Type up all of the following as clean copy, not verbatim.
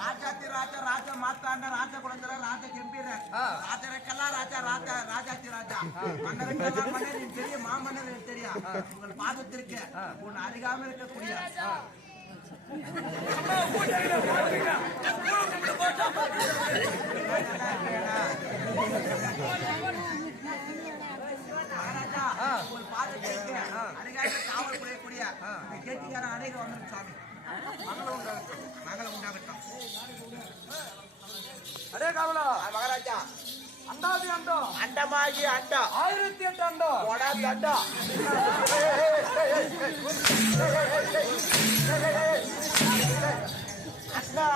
ರಾಜಾತಿ ರಾಜ ರಾಜ ಮಾತಾಂಡ ರಾಜ ಕುಳಂದರ ರಾಜ ಕೆಂಪೀರ ராஜருக்கெல்லாம் ராஜா ராஜா ராஜாத்தி ராஜா மன்னருக்கெல்லாம் மன்னர் நீ தெரிய மாமன்னர் எனக்கு தெரியா உங்கள் பாதத்திற்கு உன் அருகாமல் இருக்கக்கூடிய மகாராஜா உங்கள் பாதத்திற்கு அருகாமல் காவல் புரியக்கூடிய கேட்டிக்கார அநேக வந்து சாமி மங்களம் உண்டாகட்டும் அடே காவலா மகாராஜா அண்டாதி அண்டோ அண்டமாகி அண்டா 1008 அண்டோ ஓடாதி அண்டா அண்டா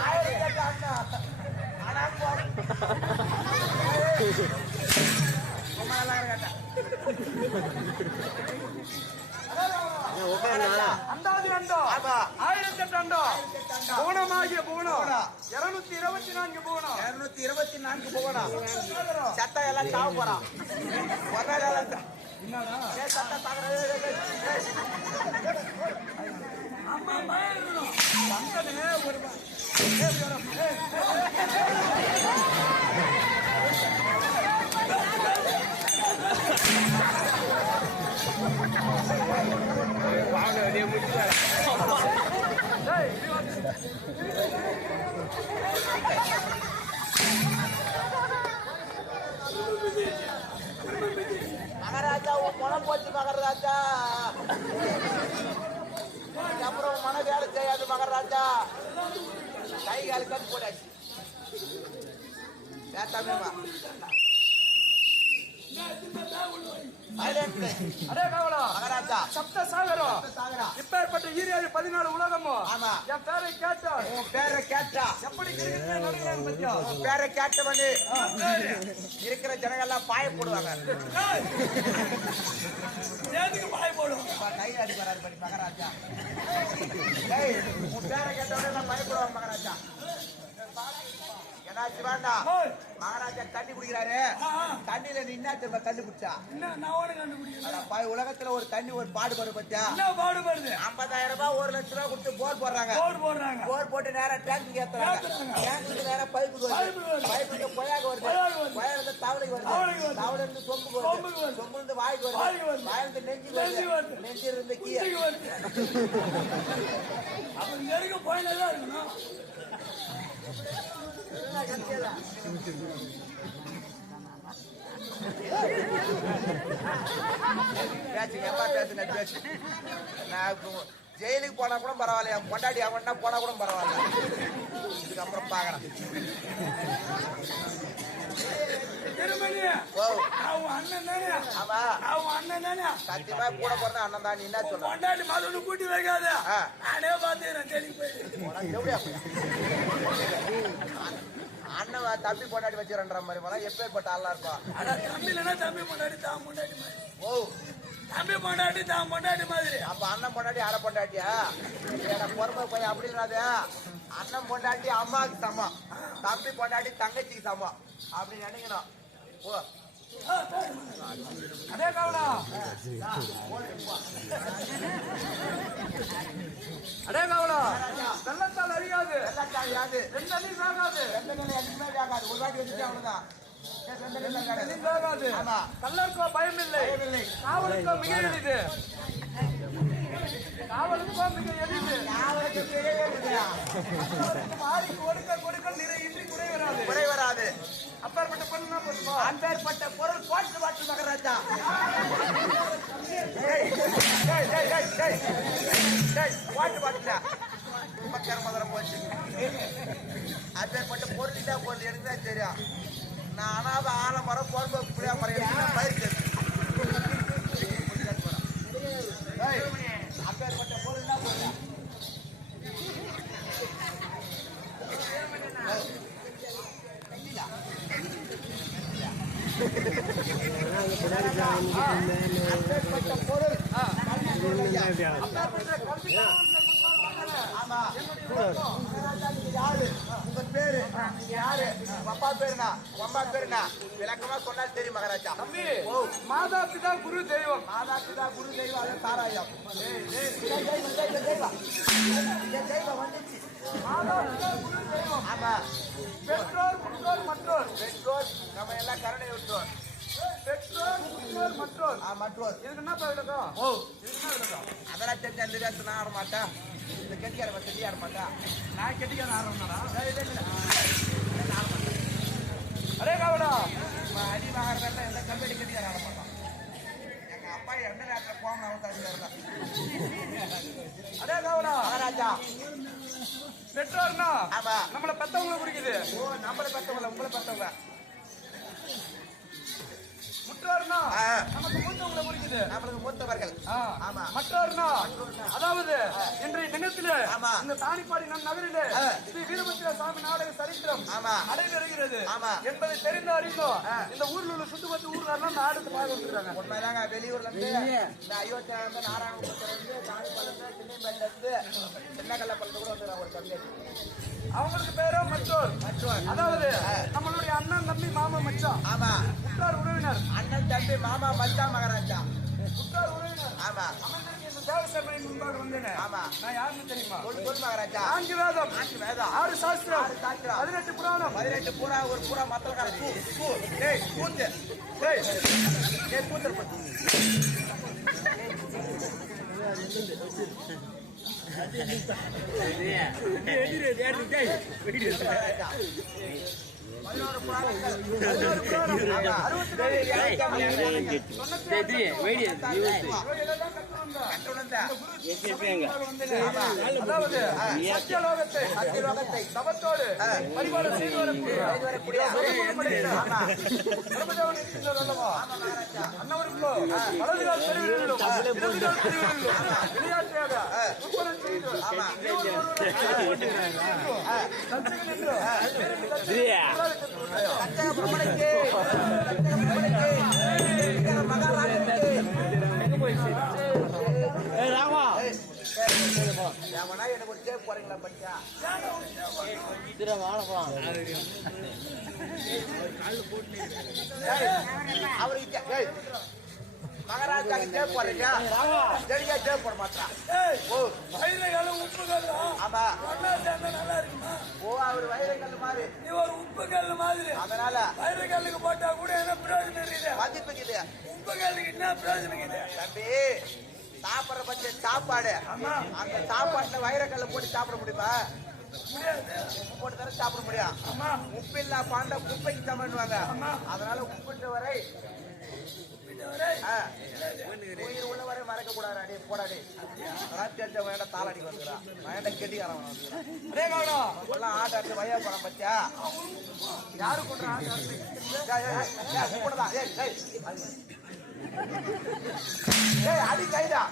1008 அண்டா அண்டாதி அண்டோ 1008 அண்டோ பூணமாகிய பூணம் 224 பூணம் 224 பூணம் சத்தம் எல்லாம் சாவ போறான் என்னடா சத்தம் தாக்குறது அம்மா பயந்துடும் வந்தனே ஒரு மகாராஜா உன் பணம் போச்சு மகாராஜா அப்புறம் மன வேலை செய்யாது மகாராஜா கை காலு கண் போடாச்சு வேத்தாமேமா அடே காவலா மகாராஜா சப்த சாகரம் இப்பேற்பட்ட ஈரேழு 14 உலகமும் ஆமா என் பேரை கேட்டா உன் பேரை கேட்டா எப்படி நடக்கிறாங்க பத்தியா உன் பேரை கேட்ட பண்ணி இருக்கிற ஜனங்க எல்லாம் பாய போடுவாங்க பாய போடுவோம் கை அடி வராது படி மகாராஜா உன் பேரை கேட்டவங்க எல்லாம் பயப்படுவாங்க மகாராஜா என்னாச்சு வேண்டாம் மகாராஜா தண்ணி குடிக்கிறாரு தண்ணியில நீ என்ன திரும்ப தண்ணி குடிச்சா உலகத்துல ஒரு தண்ணி ஒரு பாடுபாடு பத்தியா பாடுபடுது 50,000 ரூபாய் 1 லட்சம் ரூபாய் கொடுத்து போர் போடுறாங்க போர் போட்டு நேரம் டேங்க் ஏத்துறாங்க டேங்க்கு நேரம் பைப்புக்கு வருது பைப்புக்கு கொயாக வருது கொயாக தவளைக்கு வருது தவளை இருந்து சொம்புக்கு வருது சொம்பு இருந்து வாய்க்கு வருது வாய் இருந்து நெஞ்சு வருது நெஞ்சு இருந்து கீழே நெருங்க போயினதான் இருக்கணும் ஜெயிலுக்கு போனா கூட பரவாயில்ல என் பொண்டாட்டி அவன்னா போனா கூட பரவாயில்ல இதுக்கப்புறம் பாக்குறேன் சத்தியமா கூட பிறந்த அண்ணன் தான் நீ என்ன சொல்ற கூட்டி வைக்காத நானே பாத்துக்கிறேன் அண்ணன் தம்பி பொண்டாட்டி வச்சிருன்ற மாதிரி போனா எப்பேற்பட்ட ஆளா இருக்கும் தம்பி இல்லைன்னா தம்பி பொண்டாட்டி தான் பொண்டாட்டி மாதிரி ஓ தம்பி பொண்டாட்டி தான் பொண்டாட்டி மாதிரி அப்ப அண்ணன் பொண்டாட்டி அரை பொண்டாட்டியா பொறுமை போய் அப்படி இல்லாத அண்ணன் பொண்டாட்டி அம்மாவுக்கு சமம் தம்பி பொண்டாட்டி தங்கச்சிக்கு சமம் அப்படி நினைக்கணும் ஓ அதே காவலா அடே காவலா வெள்ளத்தால் அழியாது எந்த நீர் வேகாது ஒரு வாட்டி வச்சுட்டு அவ்வளவுதான் கல்லருக்கோ பயம் இல்லை காவலுக்கோ மிக எளிது காவலுக்கோ மிக எளிது கொடுக்க நிறையின்றி குறை வராது அப்பேற்பட்ட பொருள் அப்பேற்பட்ட பொருள் போட்டு வாட்டு மகராஜா பாட்டு பாட்டுல மதுரம் போச்சு அப்பேற்பட்ட பொருள் தான் பொருள் எனக்கு தான் தெரியும் நான் அனாத ஆலமரம் போற புளியா மரம் பயிர் அப்பேற்பட்ட பொருள் தான் பொருள் அப்பேற்பட்ட பொருள் மகாராஜா நீங்க யாரு? உங்க பேரு? நீங்க யாரு? உங்க அப்பா பேருனா? உங்க அம்மா பேருனா? விளக்கமா சொன்னால் தெரியும் மகாராஜா. தம்பி, மாதா பிதா குரு தெய்வம். மாதா பிதா குரு தெய்வம் அது தாராயம். தெய்வம் வந்துச்சு. மாதா பிதா குரு தெய்வம். ஆமா. பெற்றோர் முற்றோர் மற்றோர். பெற்றோர் நம்ம எல்லாம் கருணை விட்டுறோம். பெற்றோர் முற்றோர் மற்றோர். மற்றோர் இதுக்கு என்ன விளக்கம்? ஓ இதுக்கு என்ன விளக்கம்? அதெல்லாம் தெரிஞ்ச அந்த வேசம் நான் ஆட மாட்டேன். இந்த கெட்டியார பத்தி ஆட மாட்டேன். நான் கெட்டிக்கான ஆடுறேன்டா. அரே காவடா, அடி வாங்குறதா எந்த கம்பெனி கெட்டியார ஆட மாட்டான். எங்க அப்பா எந்த நேரத்துல போகணும் அவன் தடுக்கிறார். அரே காவடா, மகாராஜா பெற்றோர்னா ஆமா. நம்மள பெத்தவங்களை குறிக்குது. ஓ நம்மளை பெற்றவங்கள உங்களை பெற்றவங்க. முற்றோர்னா ஆ. நமக்கு மூத்தவங்களை குறிக்குது. நம்மளுக்கு மூத்தவர்கள். ஆமா. மற்றோர்னா அதாவது இன்றைய தினத்திலே ஆமா. இந்த தானிப்பாடி நகரிலே ஆ. ஸ்ரீ வீரபத்திர சாமி நாடக சரித்திரம் ஆமா. நடைபெறுகிறது ஆமா. என்பதை தெரிந்து அறிந்தோம். ஆ. இந்த ஊர்ல உள்ள சுத்துப்பத்து ஊர்ல நாடகத்தை பார்க்க வந்துருக்காங்க. உண்மைதாங்க. வெளியூர்ல இருந்து இந்த அயோத்தியில இருந்து நாராயணபுரத்துல இருந்து தானிப்பள்ளத்துல சின்னிம்பேட்ல இருந்து சின்ன கல்லப்பள்ளத்து கூட வந்துடுறாங்க ஒரு கம்பெனி. அவங்களுக்கு பேரோ மற்றோர். மற்றோர் அதாவது நம்மளுடைய அண்ணன் தம்பி மாமா மச்சான் ஆமா. உற்றார் உறவினர். அண்ணன் தம்பி மாமா மச்சான் மகாராஜா. உற்றார் உறவினர் ஆமா. அமைந்திருக்க இந்த தேவசபையின் முன்பாக வந்தேன். ஆமா. நான் யாருன்னு தெரியுமா? சொல் மகாராஜா. 4 வேதம், நான்கு வேதம், 6 சாஸ்திரம், 6 சாஸ்திரம், 18 புராணம், 18 பூரா ஒரு பூரா மத்தலக்கார ஏய் கூத்து ஏய் ஏய் கூத்து பத்தி சத்தியலோகத்தை தவத்தோடு பரிபாலம் செய்து வரக்கூடிய அன்னவருக்குள்ளோ வலதுகால் தெரிவிலும் இடதுகால் தெரிவிலும் விளையாட்டாக உட்புறம் செய்து எனக்கு ஒரு சேவ் போறீங்களா பட்டியா அவருக்கு மகாராஜா சேவ் போறீங்க சரியா சேவ் போட மாட்டான். ஆமா. ஓ அவர் வைரக்கல் மாதிரி நீ ஒரு உப்பு கல்லு மாதிரி. அதனால வைரக்கல்லுக்கு போட்டா கூட என்ன பிரயோஜனம் இருக்குது? மதிப்புக்குது. உப்பு கல்லுக்கு என்ன பிரயோஜனம் இருக்குது? தம்பி சாப்பிடுற பட்ச சாப்பாடு அந்த சாப்பாட்டுல வைரக்கல்ல போட்டு சாப்பிட முடியுமா? உப்பு போட்டு தானே சாப்பிட முடியும். உப்பு இல்ல பாண்ட குப்பைக்கு சமைடுவாங்க. அதனால உப்புன்ற வரை உயிர் உள்ளவரை மறக்க கூடாது. அடி போடாடி அதான் தெரிஞ்ச வேண்டாம் தாளாடி வந்துக்கிறான் வேண்டாம் கெட்டிக்காரன் எல்லாம் ஆட்ட அடிச்சு வயா படம் பத்தியா யாரு கூட்டுறான் அடி கைதா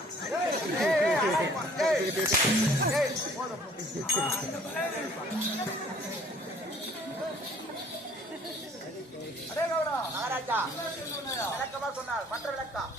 மகாராஜா விளக்கமா சொன்னார். மற்ற விளக்கம்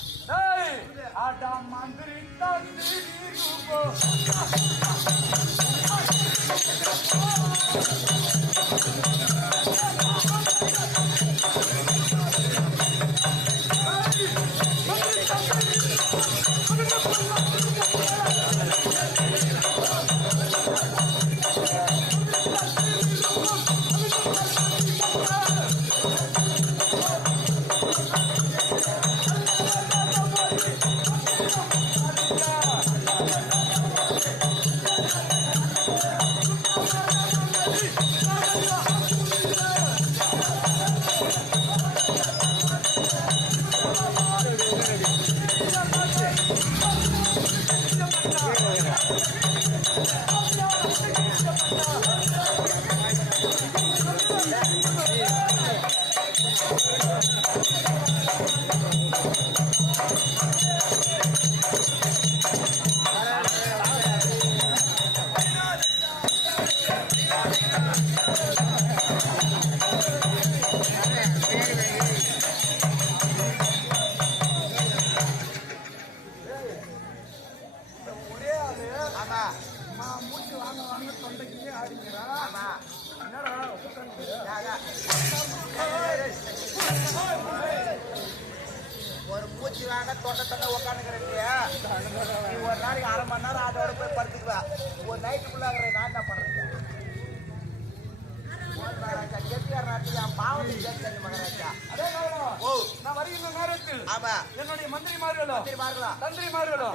நாங்க தொண்டைக்கு ஆடிக்கிறா. ஆமா என்னடா ஒரு மூச்சு வாங்க தொண்டை உட்காந்துக்கிறேன். நீ ஒரு நாளைக்கு 1/2 மணி நேரம் அதோட போய் படுத்துக்குவா. ஒரு நைட்டுக்குள்ள நான் என்ன பண்றேன்? வருகின்ற நேரத்தில் என்னுடைய மந்திரிமார்களோ தந்திரிமார்களோ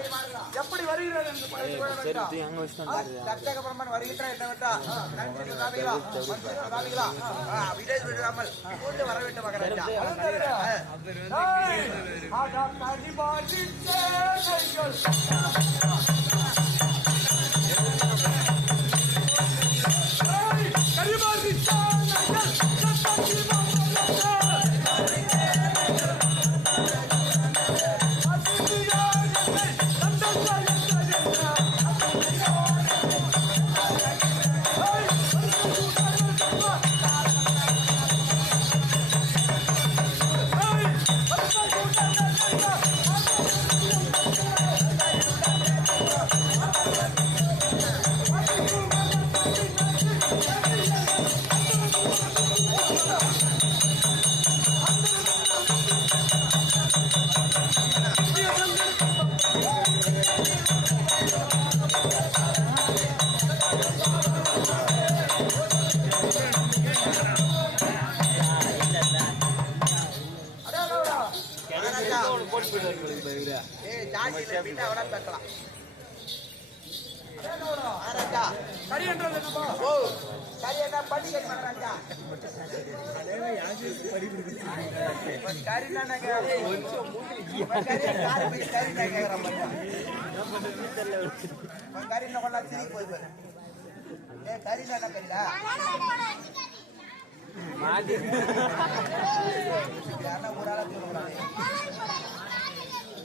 எப்படி வருகிறது என்று வருகின்ற வர வேண்டும் மகராஜா. சரி என்றது சரியா படிக்க மகாராஜா.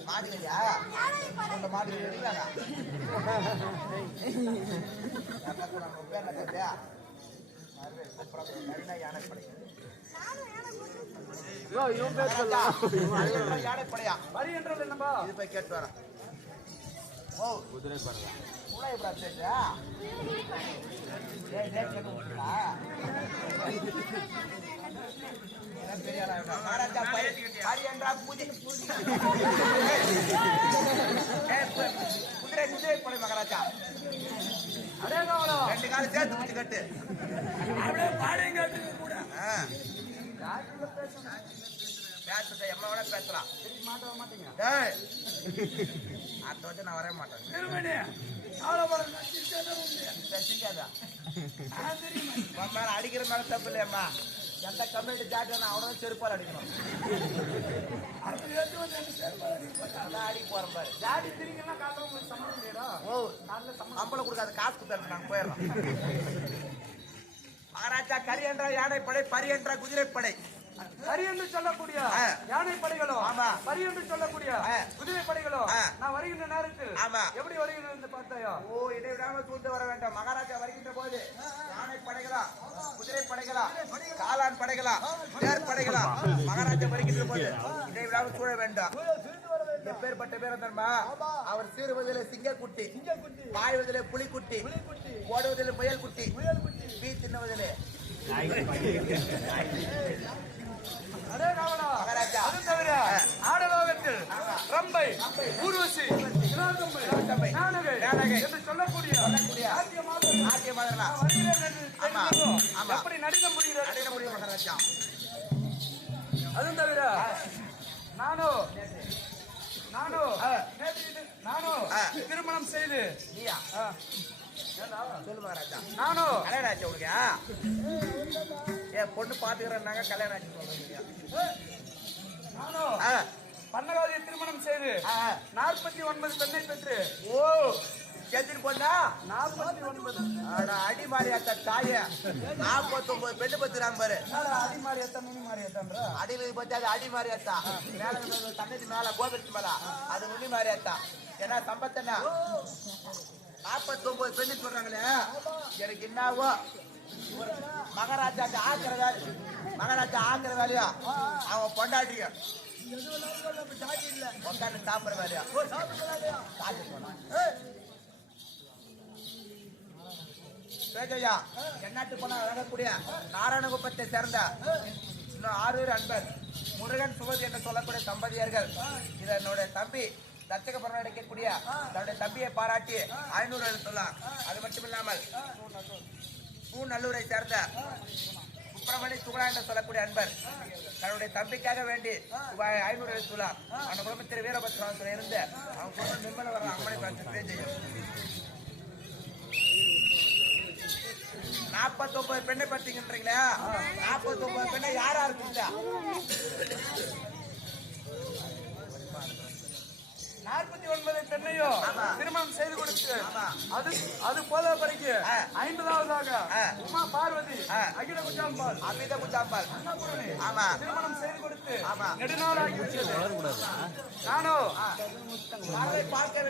மாடுகளையா மாடு யானைப்படையா வரி என்றது என்னப்பா? இது போய் கேட்டு வரேன். குதிரை பரவா குதிரை படை மகாராஜா. அதே 2 காலம் சேர்த்து பிடிச்சு கட்டு. எம்மோட பேசலாம். அடுத்த வந்து நான் வரவே மாட்டேன். அடிக்கிற மேல தப்பு இல்லையம்மா. எந்த கம்யூனிட்டி ஜாட்டி அவனோட செருப்பால் அடிக்கணும். அடி போறேன் பாரு. ஜாடி திரிங்கன்னா காட்டுறவங்க சம்பளம் இல்லையா? சம்பளம் கொடுக்காத காசு கொடுத்தாரு நாங்க போயிடலாம். மகாராஜா கரி என்ற யானைப்படை பரி என்ற குதிரைப்படை. சரி என்று சொல்லக்கூடிய யானை படைகளோ சரி என்று சொல்லக்கூடிய குதிரை படைகளோ நான் வருகின்ற நேரத்தில் எப்படி வருகிறது பார்த்தாயோ? இதை விடாம தூண்டு வர வேண்டாம். மகாராஜா வருகின்ற போது யானை படைகளா குதிரை படைகளா காளான் படைகளா தேர் படைகளா மகாராஜா வருகின்ற போது இதை விடாம சூழ வேண்டாம். எப்பேற்பட்ட பேர் தர்மா அவர் சீறுவதிலே சிங்கக்குட்டி, பாய்வதிலே புலிக்குட்டி, ஓடுவதிலே முயல் குட்டி, மீ தின்னுவதிலே அதே மகாராஜா. அது தவிர ஆடலோகத்தில் ரம்பை, ஊர்வசி, என்று சொல்லக்கூடிய எப்படி நடிக்க முடியும் மகாராஜா. அதுவும் தவிர நானும் திருமணம் செய்து சொல்லு மகாராஜா. நானும் கல்யாணம் ஆச்சு உனக்கு? பொண்ணு பாத்துக்கிறேன்னாங்க கல்யாணம் ஆச்சு சொல்றீங்க. நானும் பன்னகாதியை திருமணம் செய்து 49 பெண்ணை பெற்று எத்தனை பொண்ணா? 49. அடி மாறியாத்தா தாய 49 பெண்ணு பத்துறான் பாரு. அடி மாறியாத்தா நுனி மாறியாத்தா அடியில் பத்தி அது அடி மாறியாத்தா. மேல தங்கச்சி மேல கோபுரத்து மேல அது நுனி மாறியாத்தா. ஏன்னா சம்பத்தனா 49 பெண்ணு சொல்றாங்களே எனக்கு என்னவோ. மகாராஜா ஆக்குற வேலையா அவன் பொண்டாட்டிய உட்காந்து சாப்பிடுற வேலையா பேஜையா எந்நாட்டு போனா வழங்கக்கூடிய நாராயணகுப்பத்தை சேர்ந்த இன்னும் 6 அன்பர் முருகன் சுவதி என்று சொல்லக்கூடிய தம்பதியர்கள் இதனுடைய தம்பி தச்சக பரம் எடுக்கக்கூடிய தன்னுடைய தம்பியை பாராட்டி 500 எழுத்துள்ளார். அது மட்டும் இல்லாமல் நல்லூரை சேர்ந்த சுப்பிரமணி சுகுலா என்று சொல்லக்கூடிய அன்பர் தன்னுடைய தம்பிக்காக வேண்டி 500 எழுத்துள்ளார். அந்த குடும்பத்தில் வீரபத்ரத்தில் இருந்து அவங்க குடும்பம் நிர்மல வர அம்மனை பார்த்து 49 பெண்ணை பத்திக்கின்றீங்களா? 49 பெண்ணை யாரா இருக்குங்க? 49 பெண்ணையும் திருமணம் செய்து கொடுத்து அது போல பிறகு 50வதாக உமா பார்வதி அகில குஜாம்பாள் திருமணம் செய்து கொடுத்து நெடுநாள் ஆகிவிட்டது. நானோ பார்க்க